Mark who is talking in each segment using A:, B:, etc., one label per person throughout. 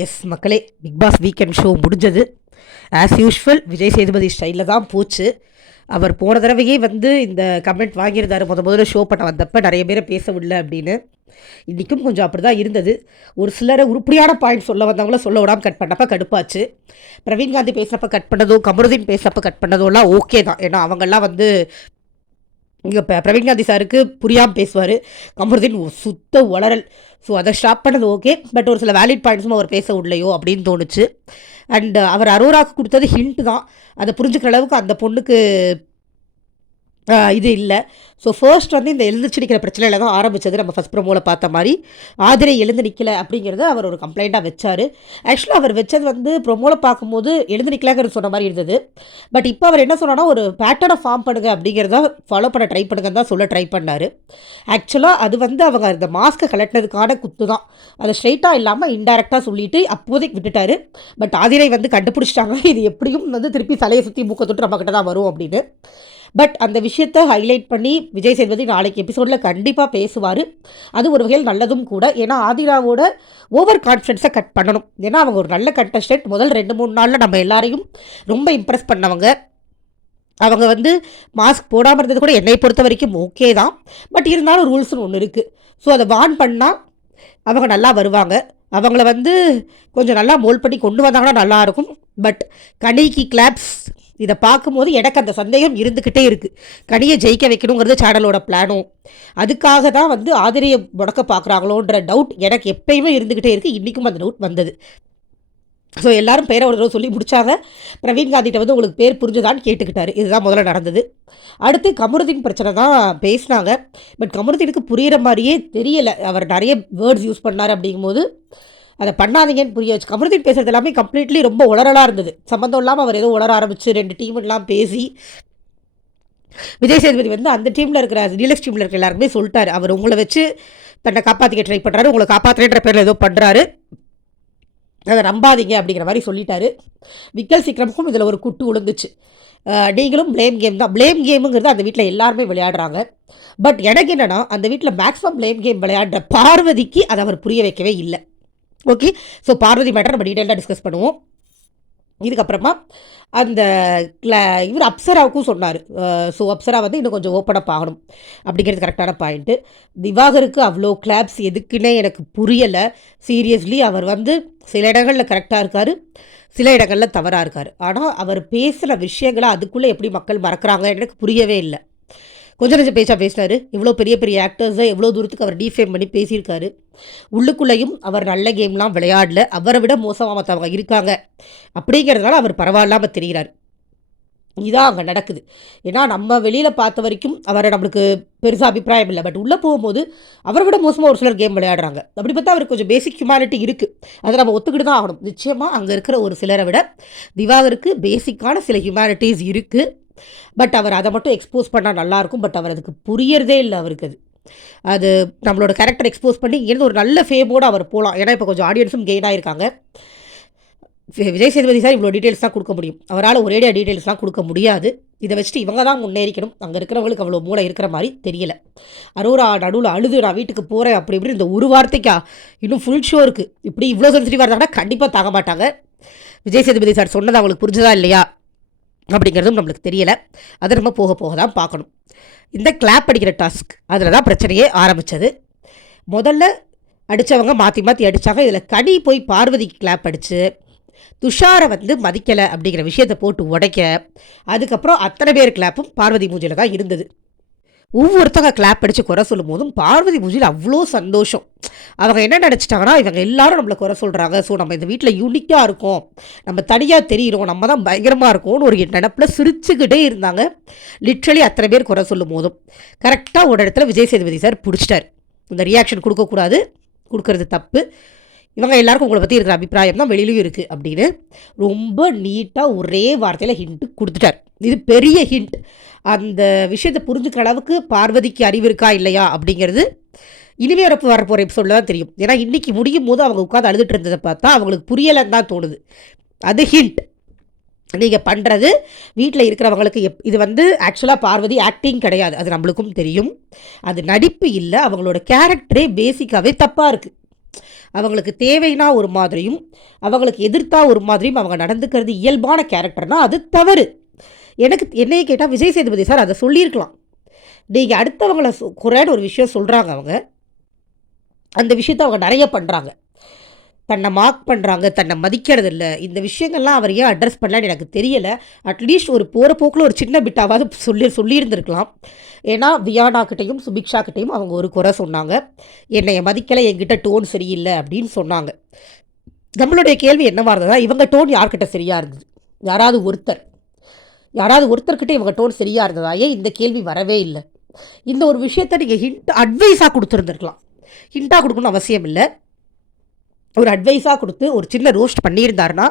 A: S மக்களே big Boss weekend show முடிஞ்சது. As usual Vijay Sethupathi ஸ்டைலில் தான் போச்சு. அவர் போன தடவையே வந்து இந்த கமெண்ட் வாங்கியிருந்தார். முத முதல்ல ஷோ பண்ண வந்தப்போ நிறைய பேரை பேச விடல அப்படின்னு. இன்றைக்கும் கொஞ்சம் அப்படி தான் இருந்தது. ஒரு சிலரை உருப்படியான பாயிண்ட் சொல்ல வந்தவங்கள சொல்ல விடாமல் கட் பண்ணப்போ கடுப்பாச்சு. பிரவீன் காந்தி பேசுகிறப்ப கட் பண்ணதோ கமருதீன் பேசுகிறப்ப கட் பண்ணதோலாம் ஓகே தான். ஏன்னா அவங்கெல்லாம் வந்து இங்கே இப்போ பிரவீன்காந்தி சாருக்கு புரியாமல் பேசுவார். கமருதீன் சுத்த உளறல். ஸோ அதை ஸ்டாப் பண்ணது ஓகே பட் ஒரு சில வேலிட் பாயிண்ட்ஸும் அவர் பேச விடலையோ அப்படின்னு தோணுச்சு. அண்ட் அவர் அரோராக்கு கொடுத்தது ஹிண்ட் தான். அதை புரிஞ்சுக்கிற அளவுக்கு அந்த பொண்ணுக்கு இது இல்லை. ஸோ ஃபர்ஸ்ட் வந்து இந்த எழுந்துச்சு நிற்கிற பிரச்சனையில தான் ஆரம்பித்தது நம்ம ஃபஸ்ட் ப்ரோமோவில் பார்த்த மாதிரி. ஆதிரை எழுந்து நிற்கல அப்படிங்கிறத அவர் ஒரு கம்ப்ளைண்ட்டாக வச்சார். ஆக்சுவலாக அவர் வச்சது வந்து ப்ரோமோவில் பார்க்கும்போது எழுந்து நிற்கலாங்கிறது சொன்ன மாதிரி இருந்தது. பட் இப்போ அவர் என்ன சொன்னார்னா ஒரு பேட்டர்னை ஃபார்ம் பண்ணுங்க அப்படிங்கிறத ஃபாலோ பண்ண ட்ரை பண்ணுங்கன்னு தான் சொல்ல ட்ரை பண்ணார். ஆக்சுவலாக அது வந்து அவங்க அந்த மாஸ்க்கை கலட்டினதுக்கான குத்து தான். அதை ஸ்ட்ரைட்டாக இல்லாமல் இன்டெரக்டாக சொல்லிட்டு அப்போதைக்கு விட்டுட்டார். பட் ஆதிரை வந்து கண்டுபிடிச்சிட்டாங்க. இது எப்படியும் வந்து திருப்பி தலையை சுற்றி மூக்க தொட்டு நம்மக்கிட்ட தான் வரும் அப்படின்னு. பட் அந்த விஷயத்தை ஹைலைட் பண்ணி விஜய் சேதுபதி நாளைக்கு எபிசோடில் கண்டிப்பாக பேசுவார். அது ஒரு வகையில் நல்லதும் கூட. ஏன்னா ஆதிராவோட ஓவர் கான்ஃபிடென்ஸை கட் பண்ணணும். ஏன்னா அவங்க ஒரு நல்ல கண்டஸ்டன்ட் முதல் ரெண்டு மூணு நாளில் நம்ம எல்லாரையும் ரொம்ப இம்ப்ரெஸ் பண்ணவங்க. அவங்க வந்து மாஸ்க் போடாமல் இருந்தது கூட என்னை பொறுத்த வரைக்கும் ஓகே தான். பட் இருந்தாலும் ரூல்ஸ்னு ஒன்று இருக்குது ஸோ அதை வான் பண்ணால் அவங்க நல்லா வருவாங்க. அவங்கள வந்து கொஞ்சம் நல்லா மோல் பண்ணி கொண்டு வந்தாங்கன்னா நல்லாயிருக்கும் பட் கணிக்கு கிளாப்ஸ் இதை பார்க்கும்போது எனக்கு அந்த சந்தேகம் இருந்துக்கிட்டே இருக்குது கனியை ஜெயிக்க வைக்கணுங்கிறது சேனலோட பிளானும் அதுக்காக தான் வந்து ஆதிரியை முடக்க பார்க்குறாங்களோன்ற டவுட் எனக்கு எப்பயுமே இருந்துக்கிட்டே இருக்குது இன்றைக்கும் அந்த டவுட் வந்தது. ஸோ எல்லாரும் பேரை ஒரு தடவை சொல்லி முடித்தாங்க பிரவீன் காந்திகிட்ட வந்து உங்களுக்கு பேர் புரிஞ்சுதான்னு கேட்டுக்கிட்டாரு. இதுதான் முதல்ல நடந்தது. அடுத்து கமருதீன் பிரச்சனை தான் பேசினாங்க. பட் கமருதீனுக்கு புரியிற மாதிரியே தெரியலை. அவர் நிறைய வேர்ட்ஸ் யூஸ் பண்ணார் அப்படிங்கும்போது அதை பண்ணாதீங்கன்னு புரிய வச்சு கமருதீன் பேசுறது எல்லாமே கம்ப்ளீட்லி ரொம்ப உளறலாக இருந்தது. சம்மந்தம் இல்லாமல் அவர் ஏதோ உளர ஆரம்பிச்சு ரெண்டு டீம்லாம் பேசி விஜய் சேதுபதி வந்து அந்த டீமில் இருக்கிற டீலக்ஸ் டீமில் இருக்கிற எல்லாருமே சொல்லிட்டாரு. அவர் உங்களை வச்சு தன்னை காப்பாற்றிக்க ட்ரை பண்ணுறாரு உங்களை காப்பாற்றுறேன்ற பேரில் ஏதோ பண்ணுறாரு அதை நம்பாதீங்க அப்படிங்கிற மாதிரி சொல்லிட்டாரு. விக்கல் சீக்கிரமும் இதில் ஒரு குட்டு விழுந்துச்சு. நீங்களும் ப்ளேம் கேம் தான். ப்ளேம் கேமுங்கிறது அந்த வீட்டில் எல்லாருமே விளையாடுறாங்க. பட் எனக்கு என்னென்னா அந்த வீட்டில் மேக்ஸிமம் ப்ளேம் கேம் விளையாடுற பார்வதிக்கு அதை அவர் புரிய வைக்கவே இல்லை. ஓகே ஸோ பார்வதி மேட்டர் நம்ம டீட்டெயிலாக டிஸ்கஸ் பண்ணுவோம். இதுக்கப்புறமா அந்த கிளா இவர் அப்சராவுக்கும் சொன்னார். ஸோ அப்சரா வந்து இன்னும் கொஞ்சம் ஓப்பனப் ஆகணும். அப்படிங்கிறது கரெக்டான பாயிண்ட்டு திவாகருக்கு அவ்வளோ கிளாப்ஸ் எதுக்குன்னே எனக்கு புரியலை. சீரியஸ்லி அவர் வந்து சில இடங்களில் கரெக்டாக இருக்கார் சில இடங்களில் தவறாக இருக்கார். ஆனால் அவர் பேசுகிற விஷயங்களை அதுக்குள்ளே எப்படி மக்கள் மறக்கிறாங்க எனக்கு புரியவே இல்லை. கொஞ்சம் கொஞ்சம் பேச்சா பேசினார். இவ்வளோ பெரிய பெரிய ஆக்டர்ஸை எவ்வளோ தூரத்துக்கு அவர் டீஃபேம் பண்ணி பேசியிருக்காரு. உள்ளுக்குள்ளேயும் அவர் நல்ல கேம்லாம் விளையாடல. அவரை விட மோசமாக மற்றவங்க இருக்காங்க. அப்படிங்கிறதுனால அவர் பரவாயில்லாமல் தெரிகிறார் இதான் அங்கே நடக்குது. ஏன்னா நம்ம வெளியில் பார்த்த வரைக்கும் அவரை நம்மளுக்கு பெருசாக அபிப்பிராயம் இல்லை. பட் உள்ளே போகும்போது அவரை விட மோசமாக ஒரு சிலர் கேம் விளையாடுறாங்க. அப்படி பார்த்தா அவருக்கு கொஞ்சம் பேசிக் ஹியூமானிட்டி இருக்குது அதை நம்ம ஒத்துக்கிட்டு தான் ஆகணும். நிச்சயமாக அங்கே இருக்கிற ஒரு சிலரை விட திவாகருக்கு பேசிக்கான சில ஹியூமானிட்டிஸ் இருக்குது பட் அவர் அதை மட்டும் எக்ஸ்போஸ் பண்ணால் நல்லாயிருக்கும் பட் அவர் அதுக்கு புரியறதே இல்லை அவருக்கு அது. அது நம்மளோட கேரக்டர் எக்ஸ்போஸ் பண்ணி இங்கேருந்து ஒரு நல்ல ஃபேமோடு அவர் போகலாம் ஏன்னா இப்போ கொஞ்சம் ஆடியன்ஸும் கெயின் ஆகிருக்காங்க விஜய் சேதுபதி சார் இவ்வளோ டீட்டெயில்ஸ் தான் கொடுக்க முடியும். அவரால் ஒரேடியாக டீட்டெயில்ஸ்லாம் கொடுக்க முடியாது. இதை வச்சுட்டு இவங்க தான் முன்னேறிக்கணும். அங்கே இருக்கிறவங்களுக்கு அவ்வளோ மூளை இருக்கிற மாதிரி தெரியல. அரோரா நடுவில் அழுது நான் வீட்டுக்கு போகிறேன் அப்படி இப்படி இந்த ஒரு வார்த்தைக்கா இன்னும் ஃபுல் ஷோ இருக்குது இப்படி இவ்வளோ சென்சிட்டிவாக இருந்தாங்கன்னா கண்டிப்பாக தாங்க மாட்டாங்க. விஜய் சேதுபதி சார் சொன்னது அவங்களுக்கு புரிஞ்சதா இல்லையா? அப்படிங்கிறதும் நம்மளுக்கு தெரியலை. அதை நம்ம போக போக தான் பார்க்கணும். இந்த கிளாப் அடிக்கிற டாஸ்க் அதில் தான் பிரச்சனையே ஆரம்பித்தது முதல்ல அடித்தவங்க மாற்றி மாற்றி அடித்தாங்க இதில் கனி போய் பார்வதிக்கு கிளாப் அடித்து துஷாரை வந்து மதிக்கலை அப்படிங்கிற விஷயத்தை போட்டு உடைக்க அதுக்கப்புறம் அத்தனை பேர் கிளாப்பும் பார்வதி மூஞ்சில தான் இருந்தது. ஒவ்வொருத்தவங்க கிளாப் அடித்து குறை சொல்லும் போதும் பார்வதி பூஜையில் அவ்வளோ சந்தோஷம். அவங்க என்ன நினச்சிட்டாங்கன்னா இவங்க எல்லாரும் நம்மளை குறை சொல்கிறாங்க ஸோ நம்ம இந்த வீட்டில் யூனிக்காக இருக்கோம். நம்ம தனியாக தெரியிறோம். நம்ம தான் பயங்கரமாக இருக்கோம்னு ஒரு நினப்பில் சிரிச்சுக்கிட்டே இருந்தாங்க. லிட்ரலி அத்தனை பேர் குறை சொல்லும் போதும் கரெக்டாக ஒரு இடத்துல விஜய் சேதுபதி சார் பிடிச்சிட்டார். இந்த ரியாக்ஷன் கொடுக்கக்கூடாது. கொடுக்கறது தப்பு. இவங்க எல்லாருக்கும் உங்களை பற்றி இருக்கிற அபிப்பிராயம் தான் வெளியிலையும் இருக்குது அப்படின்னு ரொம்ப நீட்டாக ஒரே வார்த்தையில் ஹிண்ட்டு கொடுத்துட்டார். இது பெரிய ஹிண்ட் அந்த விஷயத்தை புரிஞ்சுக்கிற அளவுக்கு பார்வதிக்கு அறிவு இருக்கா இல்லையா அப்படிங்கிறது இனிமே வரப்போ வரப்போகிற எபிசோடில் தான் தெரியும். ஏன்னா இன்றைக்கி முடியும் போது அவங்க உட்காந்து அழுதுட்டு இருந்ததை பார்த்தா அவங்களுக்கு புரியலைன்னு தான் தோணுது. அது ஹிண்ட் நீங்கள் பண்ணுறது வீட்டில் இருக்கிறவங்களுக்கு எப் இது வந்து ஆக்சுவலாக பார்வதி ஆக்டிங் கிடையாது. அது நம்மளுக்கும் தெரியும். அது நடிப்பு இல்லை. அவங்களோட கேரக்டரே பேசிக்காகவே தப்பாக இருக்குது அவங்களுக்கு தேவைனா ஒரு மாதிரியும் அவங்களுக்கு எதிர்த்தா ஒரு மாதிரியும் அவங்க நடந்துக்கிறது இயல்பான கேரக்டர்னால் அது தவறு. எனக்கு என்னைய கேட்டால் விஜய் சேதுபதி சார் அதை சொல்லியிருக்கலாம். நீங்கள் அடுத்தவங்கள சொ- குறைன்னு ஒரு விஷயம் சொல்கிறாங்க அவங்க. அந்த விஷயத்த அவங்க நிறைய பண்ணுறாங்க தன்னை மார்க் பண்ணுறாங்க தன்னை மதிக்கிறது இல்லை இந்த விஷயங்கள்லாம் அவர் ஏன் அட்ரஸ் பண்ணலான்னு எனக்கு தெரியலை. அட்லீஸ்ட் ஒரு போகிற போக்கில் ஒரு சின்ன பிட்டாவது சொல்லி சொல்லியிருந்திருக்கலாம். ஏன்னா வியானாக்கிட்டையும் சுபிக்ஷாக்கிட்டையும் அவங்க ஒரு குறை சொன்னாங்க. என்னை மதிக்கலை என்கிட்ட டோன் சரியில்லை அப்படின்னு சொன்னாங்க. நம்மளுடைய கேள்வி என்னவாக இருந்ததா இவங்க டோன் யார்கிட்ட சரியாக இருந்தது? யாராவது ஒருத்தர். யாராவது ஒருத்தர்கிட்ட இவங்க டோன் சரியாக இருந்ததா? ஏன் இந்த கேள்வி வரவே இல்லை? இந்த ஒரு விஷயத்தை நீங்கள் ஹிண்ட் அட்வைஸாக கொடுத்துருந்துருக்கலாம். ஹிண்ட்டாக கொடுக்கணும்னு அவசியம் இல்லை. ஒரு அட்வைஸாக கொடுத்து ஒரு சின்ன ரோஸ்ட் பண்ணியிருந்தாருன்னா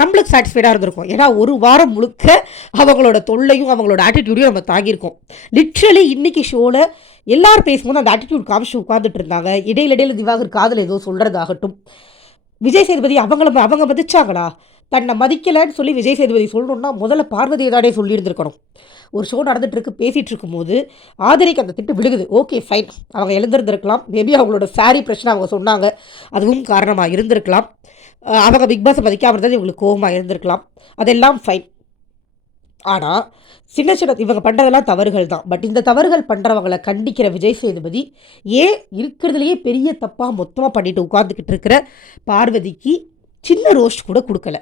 A: நம்மளுக்கு சாட்டிஸ்ஃபைடாக இருந்திருக்கும். ஏன்னா ஒரு வாரம் முழுக்க அவங்களோட தொல்லையும் அவங்களோட ஆட்டிடியூடையும் நம்ம தாங்கியிருக்கோம். லிட்ரலி இன்றைக்கி ஷோவில் எல்லாரும் பேசும்போது அந்த ஆட்டிடியூட் காமிச்சு உட்காந்துட்டு இருந்தாங்க. இடையில இடையில திவாகர் காதல் ஏதோ சொல்கிறதாகட்டும் விஜய் சேதுபதி அவங்கள அவங்க மதிச்சாங்களா? தன்னை மதிக்கலைன்னு சொல்லி விஜய் சேதுபதி சொல்லணும்னா முதல்ல பார்வதியை தானே சொல்லியிருந்திருக்கணும். ஒரு ஷோ நடந்துகிட்ருக்கு பேசிகிட்டு இருக்கும்போது ஆதரிக்கு அந்த திட்டு விழுகுது. ஓகே ஃபைன் அவங்க எழுந்திருந்திருக்கலாம். மேபி அவங்களோட சாரி பிரச்சனை அவங்க சொன்னாங்க. அதுவும் காரணமாக இருந்திருக்கலாம். அவங்க பிக் பாஸை மதிக்காமல் இருந்தது இவங்களுக்கு கோவமாக இருந்திருக்கலாம். அதெல்லாம் ஃபைன் ஆனால் சின்ன சின்ன இவங்க பண்ணுறதெல்லாம் தவறுகள் தான். பட் இந்த தவறுகள் பண்ணுறவங்களை கண்டிக்கிற விஜய் சேதுபதி ஏன் இருக்கிறதுலையே பெரிய தப்பாக மொத்தமாக பண்ணிட்டு உட்காந்துக்கிட்டு இருக்கிற பார்வதிக்கு சின்ன ரோஸ்ட் கூட கொடுக்கல.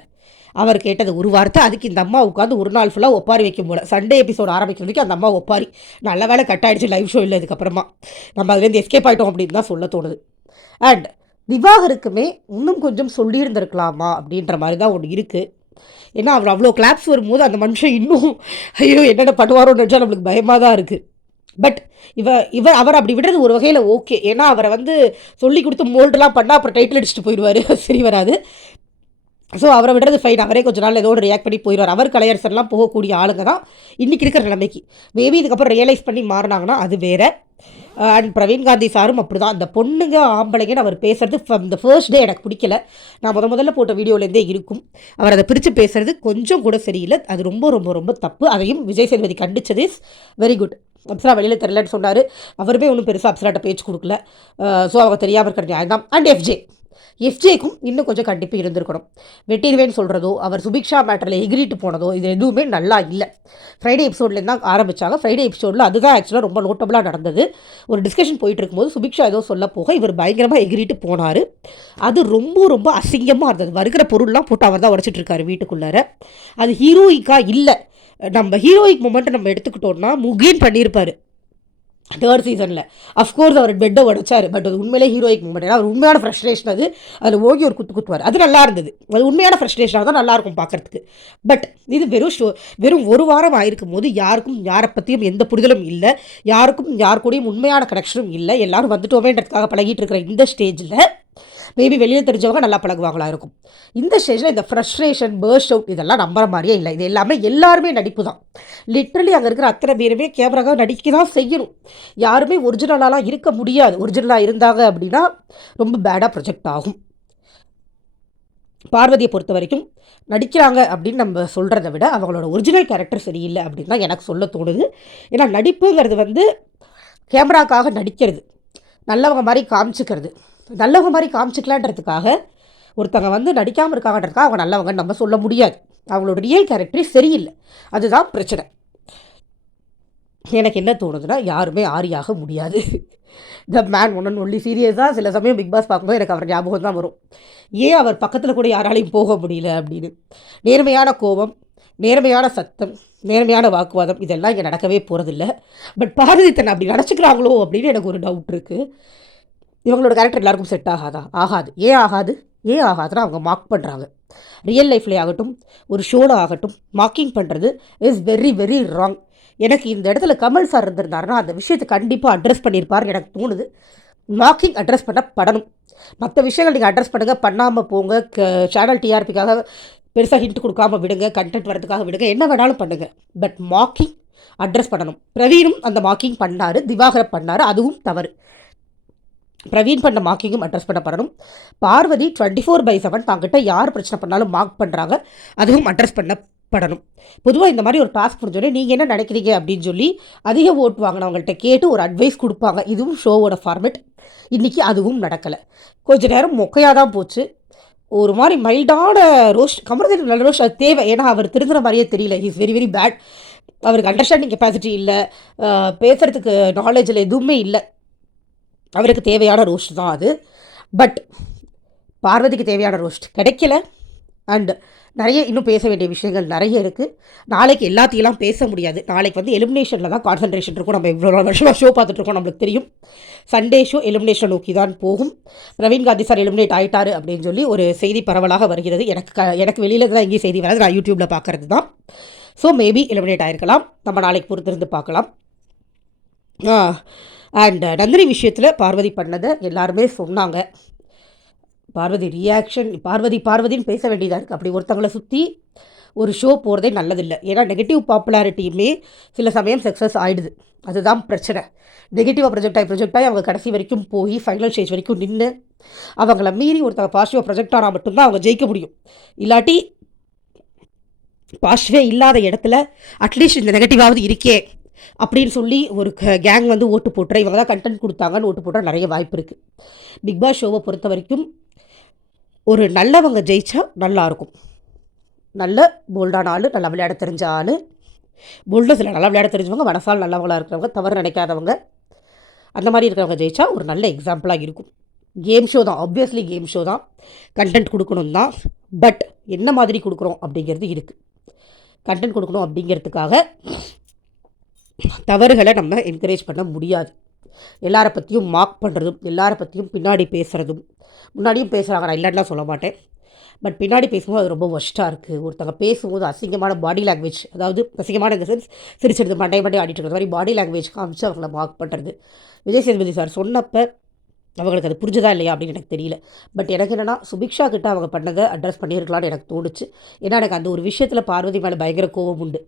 A: அவர் கேட்டது ஒரு வார்த்தை அதுக்கு இந்த அம்மா உட்காந்து ஒரு நாள் ஃபுல்லாக ஒப்பாரி வைக்கும் போல. சண்டே எபிசோட் ஆரம்பிக்கிறதுக்கு அந்த அம்மா ஒப்பாரி. நல்ல வேலை கட் ஆகிடுச்சு லைவ் ஷோ இல்லை இதுக்கப்புறமா. நம்ம அதுலேருந்து எஸ்கேப் ஆகிட்டோம் அப்படின்னு தான் சொல்ல தோணுது. அண்ட் திவாகருக்குமே இன்னும் கொஞ்சம் சொல்லியிருந்திருக்கலாமா அப்படின்ற மாதிரி தான் ஒன்று இருக்குது ஏன்னா அவர் அவ்வளோ கிளாப்ஸ் வரும்போது அந்த மனுஷன் இன்னும் ஐயோ என்னென்ன பண்ணுவாரோன்னு நினச்சா நம்மளுக்கு பயமாக தான் இருக்குது பட் இவ இவர் அவர் அப்படி விடுறது ஒரு வகையில் ஓகே ஏன்னா அவரை வந்து சொல்லி கொடுத்து மோல்டெலாம் பண்ணால் அப்புறம் டைட்டில் அடிச்சுட்டு போயிடுவார். சரி வராது. ஸோ அவரை விடுறது ஃபைன் அவரே கொஞ்ச நாள் ஏதோ ஒரு ரியாக்ட் பண்ணி போயிடுவார். அவர் கலையரசர்லாம் போகக்கூடிய ஆளுங்க தான் இன்றைக்கி இருக்கிற நிலைமைக்கு. மேபி இதுக்கப்புறம் ரியலைஸ் பண்ணி மாறினாங்கன்னா அது வேற. அண்ட் பிரவீன் காந்தி சாரும் அப்படி தான் அந்த பொண்ணுங்க ஆம்பளைங்கன்னு அவர் பேசுறது ஃப்ரம் த ஃபர்ஸ்ட் டே எனக்கு பிடிக்கல. நான் முத முதல்ல போட்ட வீடியோலேருந்தே இருக்கும். அவர் அதை பிரித்து பேசுறது கொஞ்சம் கூட சரியில்லை. அது ரொம்ப ரொம்ப ரொம்ப தப்பு. அதையும் விஜய் சேதுபதி கண்டிச்சது இஸ் வெரி குட் அப்சரா வெளியில் தெரிலன்னு சொன்னார். அவருமே ஒன்றும் பெருசாக அப்சராட்ட பேச்சு கொடுக்கல. Uh, ஸோ அவங்க தெரியாமல் இருக்கிற நியாயம் தான் அண்ட் எஃப்ஜே எஃப்ஜேக்கும் இன்னும் கொஞ்சம் கண்டிப்பு இருந்திருக்கணும். வெட்டிடுவேன்னு சொல்கிறதோ அவர் சுபிக்ஷா மேட்டரில் எகிரிட்டு போனதோ இது எதுவுமே நல்லா இல்லை. ஃப்ரைடே எபிசோட்லேருந்து தான் ஆரம்பித்தாங்க ஃப்ரைடே எபிசோடில் அதுதான் ஆக்சுவலாக ரொம்ப நோட்டபுளாக நடந்தது. ஒரு டிஸ்கஷன் போயிட்டு இருக்கும்போது சுபிக்ஷா ஏதோ சொல்ல போக இவர் பயங்கரமாக எகிரிட்டு போனார். அது ரொம்ப ரொம்ப அசிங்கமாக இருந்தது. வருகிற பொருள்லாம் போட்டு அவர் தான் உடச்சிட்ருக்காரு வீட்டுக்குள்ளார. அது ஹீரோயிக்காக இல்லை. நம்ம ஹீரோயிக் மூமெண்ட்டை நம்ம எடுத்துக்கிட்டோம்னா முகேன் பண்ணியிருப்பார். தேர்ட் சீசனில் அஃப்கோர்ஸ் அவர் பெட்டை உடைச்சார் பட் அது உண்மையிலே ஹீரோயிக் மூமெண்ட் ஏன்னா அவர் உண்மையான ஃப்ரஸ்ட்ரேஷன் அது. அதில் ஓகி ஒரு குத்து குத்துவார். அது நல்லா இருந்தது. அது உண்மையான ஃப்ரஸ்ட்ரேஷனாக தான் நல்லாயிருக்கும் பார்க்குறதுக்கு பட் இது வெறும் ஷோ வெறும் ஒரு வாரம் ஆயிருக்கும் போது யாருக்கும் யாரை பற்றியும் எந்த புரிதலும் இல்லை. யாருக்கும் யார் கூடயும் உண்மையான கனெக்ஷனும் இல்லை. எல்லாரும் வந்துட்டோமேன்றதுக்காக பழகிட்டு இருக்கிற இந்த ஸ்டேஜில் மேபி வெளியில் தெரிஞ்சவங்க நல்லா பழகுவாங்களா இருக்கும். இந்த ஸ்டேஜில் இந்த ஃப்ரஸ்ட்ரேஷன் பேர்ஸ் அவுட் இதெல்லாம் நம்புற மாதிரியே இல்லை. இது எல்லாமே எல்லாருமே நடிப்பு தான். லிட்ரலி அங்கே இருக்கிற அத்தனை பேருமே கேமராக்காக நடிக்க தான் செய்யணும். யாருமே ஒரிஜினலாலாம் இருக்க முடியாது. ஒரிஜினலாக இருந்தாங்க அப்படின்னா ரொம்ப பேடாக ப்ரொஜெக்ட் ஆகும். பார்வதியை பொறுத்த வரைக்கும் நடிக்கிறாங்க அப்படின்னு நம்ம சொல்கிறத விட அவங்களோட ஒரிஜினல் கேரக்டர் சரியில்லை அப்படின்னு தான் எனக்கு சொல்ல தோணுது. ஏன்னா நடிப்புங்கிறது வந்து கேமராக்காக நடிக்கிறது. நல்லவங்க மாதிரி காமிச்சிக்கிறது. நல்லவங்க மாதிரி காமிச்சிக்கலான்றதுக்காக ஒருத்தங்க வந்து நடிக்காமல் இருக்காங்கன்றதுக்காக அவங்க நல்லவங்கன்னு நம்ம சொல்ல முடியாது. அவங்களோட ரியல் கேரக்டரே சரியில்லை. அதுதான் பிரச்சனை. எனக்கு என்ன தோணுதுன்னா யாருமே ஆரியாக முடியாது. The man one and only சீரியஸாக சில சமயம் பிக் பாஸ் பார்க்கும்போது எனக்கு அவர் ஞாபகம் தான் வரும். ஏன் அவர் பக்கத்தில் கூட யாராலையும் போக முடியல அப்படின்னு. நேர்மையான கோபம் நேர்மையான சத்தம் நேர்மையான வாக்குவாதம் இதெல்லாம் இங்கே நடக்கவே போகிறதில்ல பட் பாரதி தன்னை அப்படி நினச்சிக்கிறாங்களோ அப்படின்னு எனக்கு ஒரு டவுட் இருக்குது இவங்களோட கேரக்டர் எல்லாருக்கும் செட் ஆகாதா? ஆகாது. ஏன் ஆகாது? ஏன் ஆகாதுன்னா அவங்க மார்க் பண்ணுறாங்க ரியல் லைஃப்லேயே ஆகட்டும் ஒரு ஷோவில் ஆகட்டும் மார்க்கிங் பண்ணுறது இஸ் வெரி வெரி ராங் எனக்கு இந்த இடத்துல கமல் சார் இருந்திருந்தாருன்னா அந்த விஷயத்தை கண்டிப்பாக அட்ரஸ் பண்ணியிருப்பாருன்னு எனக்கு தோணுது. மார்க்கிங் அட்ரஸ் பண்ண படணும் மற்ற விஷயங்கள் நீங்கள் அட்ரஸ் பண்ணுங்கள் பண்ணாமல் போங்க சேனல் டிஆர்பிக்காக பெருசாக ஹிண்ட் கொடுக்காம விடுங்க கண்டென்ட் வரதுக்காக விடுங்க என்ன வேணாலும் பண்ணுங்கள் பட் மார்க்கிங் அட்ரஸ் பண்ணணும். பிரவீனும் அந்த மார்க்கிங் பண்ணார் திவாகர பண்ணார் அதுவும் தவறு. பிரவீன் பண்ண மார்க்கிங்கும் address பண்ணப்படணும் Parvathi twenty four by seven தாங்கிட்ட யார் பிரச்சனை பண்ணாலும் மார்க் பண்ணுறாங்க அதுவும் அட்ரஸ் பண்ண பொதுவாக இந்த மாதிரி ஒரு டாஸ்க் முடிஞ்சோடனே நீங்கள் என்ன நினைக்கிறீங்க அப்படின்னு சொல்லி அதிக ஓட் வாங்கினவங்கள்ட்ட கேட்டு ஒரு அட்வைஸ் கொடுப்பாங்க. இதுவும் ஷோவோட ஃபார்மேட் இன்றைக்கி அதுவும் நடக்கலை. கொஞ்ச நேரம் மொக்கையாக தான் போச்சு. ஒரு மாதிரி மைல்டான ரோஸ்ட் கமர்தேவ் நல்ல ரோஸ்ட் அது தேவை. ஏன்னா அவர் திருந்துற மாதிரியே தெரியல. இஸ் வெரி வெரி பேட் அவருக்கு அண்டர்ஸ்டாண்டிங் கெப்பாசிட்டி இல்லை. பேசுகிறதுக்கு நாலேஜில் எதுவுமே இல்லை. அவருக்கு தேவையான ரோஸ்ட் தான் அது. பட் பார்வதிக்கு தேவையான ரோஸ்ட் கிடைக்கல. அண்ட் நிறைய இன்னும் பேச வேண்டிய விஷயங்கள் நிறைய இருக்குது நாளைக்கு எல்லாத்தையெல்லாம் பேச முடியாது. நாளைக்கு வந்து எலிமினேஷனில் தான் கான்சன்ட்ரேஷன் இருக்கும். நம்ம இவ்வளோ வருஷமாக ஷோ பார்த்துட்ருக்கோம் நம்மளுக்கு தெரியும். சண்டே ஷோ எலிமினேஷன் நோக்கி தான் போகும். பிரவீன் காந்தி சார் எலிமினேட் ஆகிட்டார் அப்படின்னு சொல்லி ஒரு செய்தி பரவலாக வருகிறது. எனக்கு க எனக்கு வெளியில் தான் எங்கேயும் செய்தி வராது. நான் யூடியூப்பில் பார்க்குறது தான். ஸோ மேபி எலிமினேட் ஆகிருக்கலாம் நம்ம நாளைக்கு பொறுத்திருந்து பார்க்கலாம். அண்ட் நந்தினி விஷயத்தில் பார்வதி பண்ணதை எல்லாருமே சொன்னாங்க. பார்வதி ரியாக்ஷன் பார்வதி பார்வதின்னு பேச வேண்டியதாக இருக்குது அப்படி ஒருத்தங்களை சுற்றி ஒரு ஷோ போகிறதே நல்லதில்லை. ஏன்னா நெகட்டிவ் பாப்புலாரிட்டியுமே சில சமயம் சக்ஸஸ் ஆகிடுது அதுதான் பிரச்சனை. நெகட்டிவாக ப்ரொஜெக்ட் ஆகி ப்ரொஜெக்ட் ஆகி அவங்க கடைசி வரைக்கும் போய் ஃபைனல் ஸ்டேஜ் வரைக்கும் நின்று அவங்கள மீறி ஒருத்தவங்க பாசிட்டிவாக ப்ரொஜெக்ட் ஆனால் மட்டும்தான் அவங்க ஜெயிக்க முடியும். இல்லாட்டி பாசிட்டிவே இல்லாத இடத்துல அட்லீஸ்ட் இந்த நெகட்டிவாவது இருக்கே. அப்படின்னு சொல்லி ஒரு கேங் வந்து ஓட்டு போட்டுற இவங்க தான் கண்டென்ட் கொடுத்தாங்கன்னு ஓட்டு போட்டுற நிறைய வாய்ப்பு இருக்குது பிக் பாஸ் ஷோவை பொறுத்த வரைக்கும் ஒரு நல்லவங்க ஜெயிச்சா நல்லாயிருக்கும் நல்ல போல்டான ஆள் நல்லா விளையாட தெரிஞ்ச ஆள். போல்டாக சில நல்லா விளையாட தெரிஞ்சவங்க மனசால் நல்லவங்களாக இருக்கிறவங்க தவறு நினைக்காதவங்க. அந்த மாதிரி இருக்கிறவங்க ஜெயிச்சா ஒரு நல்ல எக்ஸாம்பிளாக இருக்கும். கேம் ஷோ தான் ஆப்வியஸ்லி கேம் ஷோ தான். கண்டென்ட் கொடுக்கணும் தான். பட் என்ன மாதிரி கொடுக்குறோம் அப்படிங்கிறது இருக்குது கண்டென்ட் கொடுக்கணும் அப்படிங்கிறதுக்காக தவறுகளை நம்ம என்கரேஜ் பண்ண முடியாது. எல்லாரை பற்றியும் மார்க் பண்ணுறதும் எல்லாரை பற்றியும் பின்னாடி பேசுகிறதும் முன்னாடியும் பேசுகிறாங்க நான் இல்லைன்னா சொல்ல மாட்டேன். பட் பின்னாடி பேசும்போது அது ரொம்ப ஒஸ்ட்டாக இருக்குது ஒருத்தங்க பேசும்போது அசிங்கமான பாடி லாங்குவேஜ் அதாவது அசிங்கமான இந்த சென்ஸ் சிரிச்சிடுது மண்டை மண்டை ஆடிட்டு இருக்கிற மாதிரி பாடி லாங்குவேஜ் காமிச்சு அவங்கள மார்க் பண்ணுறது விஜய் சேதுபதி சார் சொன்னப்போ அவங்களுக்கு அது புரிஞ்சுதா இல்லையா அப்படின்னு எனக்கு தெரியல. பட் எனக்கு என்னென்னா சுபிக்ஷா கிட்ட அவங்க பண்ணதை அட்ரஸ் பண்ணியிருக்கலாம்னு எனக்கு தோணுச்சு. ஏன்னா எனக்கு அந்த ஒரு விஷயத்தில் பார்வதி மேலே பயங்கர கோபம் உண்டு.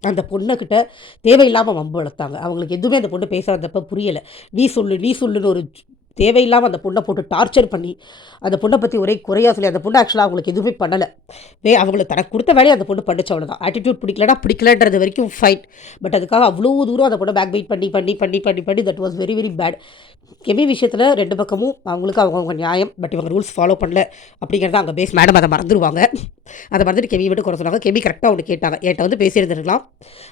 A: அந்த பொண்ணுக்கிட்ட தேவையில்லாமல் வம்பு வளர்த்தாங்க. அவங்களுக்கு எதுவுமே அந்த பொண்ணு பேச வந்தப்போ புரியலை. நீ சொல்லு நீ சொல்லுன்னு ஒரு தேவையில்லாமல் அந்த பொண்ணை போட்டு டார்ச்சர் பண்ணி அந்த பொண்ணை பற்றி ஒரே குறையாக சொல்லி அந்த பொண்ணு ஆக்சுவலாக அவங்களுக்கு எதுவுமே பண்ணலை. வே அவங்களுக்கு தனக்கு கொடுத்த வேலையை அந்த பொண்ணு பண்ணிச்சு அவ்வளோதான் ஆட்டிடியூட் பிடிக்கலனா பிடிக்கலன்றது வரைக்கும் ஃபைன் பட் அதுக்காக அவ்வளோ தூரம் அந்த பொண்ணை பேக் பைட் பண்ணி பண்ணி பண்ணி பண்ணி பண்ணி that was very very bad கெமி விஷயத்தில் ரெண்டு பக்கமும் அவங்களுக்கு அவங்கவுங்க நியாயம் பட் இவங்க ரூல்ஸ் ஃபாலோ பண்ணல அப்படிங்கிறத அங்கே பேஸ் மேடம் அதை மறந்துடுவாங்க அதை மறந்துட்டு கெமி விட்டு குறை சொன்னாங்க. கெமி கரெக்டாக ஒன்று கேட்டாங்க. என்கிட்ட வந்து பேசியிருந்திருக்கலாம்.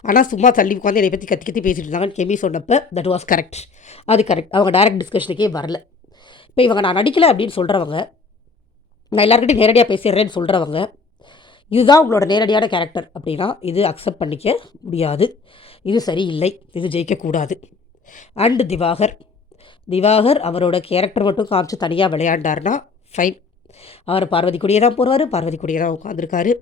A: ஆனால் சும்மா தள்ளி உட்காந்து என்னை பற்றி கத்தி கத்தி பேசிட்டு இருந்தாங்கன்னு கெமி சொன்னப்போ தட் வாஸ் கரெக்ட் அது கரெக்ட் அவங்க டைரக்ட் டிஸ்கஷனுக்கே வரல. இப்போ இவங்க நான் நடிக்கலை அப்படின்னு சொல்கிறவங்க நான் எல்லாருக்கிட்டையும் நேரடியாக பேசிடுறேன்னு சொல்கிறவங்க இதுதான் உங்களோட நேரடியான கேரக்டர் அப்படின்னா இது அக்செப்ட் பண்ணிக்க முடியாது. இது சரியில்லை. இது ஜெயிக்கக்கூடாது அண்டு திவாகர். திவாகர் அவரோட கேரக்டர் மட்டும் காமிச்சு தனியாக விளையாண்டார்னா ஃபைன் அவர் பார்வதி கூடியே தான் போகிறாரு பார்வதி கூடியே தான் உட்காந்துருக்காரு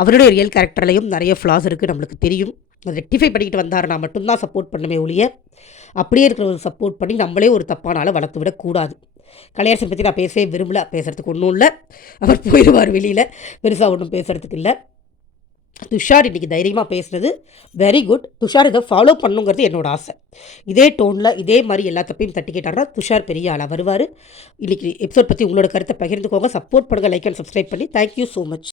A: அவருடைய ரியல் கேரக்டர்லேயும் நிறைய ஃப்ளாஸ் இருக்குது நம்மளுக்கு தெரியும். ரெக்டிஃபை பண்ணிக்கிட்டு வந்தாருன்னா மட்டும்தான் சப்போர்ட் பண்ணுமே ஒழிய அப்படியே இருக்கிறவங்க சப்போர்ட் பண்ணி நம்மளே ஒரு தப்பான ஆளை வளர்த்து விடக்கூடாது கலையரசன் பற்றி நான் பேசவே விரும்பல பேசுகிறதுக்கு ஒன்றும் இல்லை. அவர் போயிடுவார் வெளியில் பெருசாக ஒன்றும் பேசுகிறதுக்கு இல்லை. துஷார் இன்றைக்கி தைரியமாக பேசுனது வெரி குட் துஷார் இதை ஃபாலோ பண்ணுங்கிறது என்னோட ஆசை. இதே டோனில் இதே மாதிரி எல்லா தப்பையும் தட்டி கேட்டார்னா துஷார் பெரிய ஆளாக வருவார். இன்றைக்கி எபிசோட் பற்றி உங்களோட கருத்தை பகிர்ந்துக்கோங்க சப்போர்ட் பண்ணுங்கள் லைக் அண்ட் சப்ஸ்கிரைப் பண்ணி. Thank you so much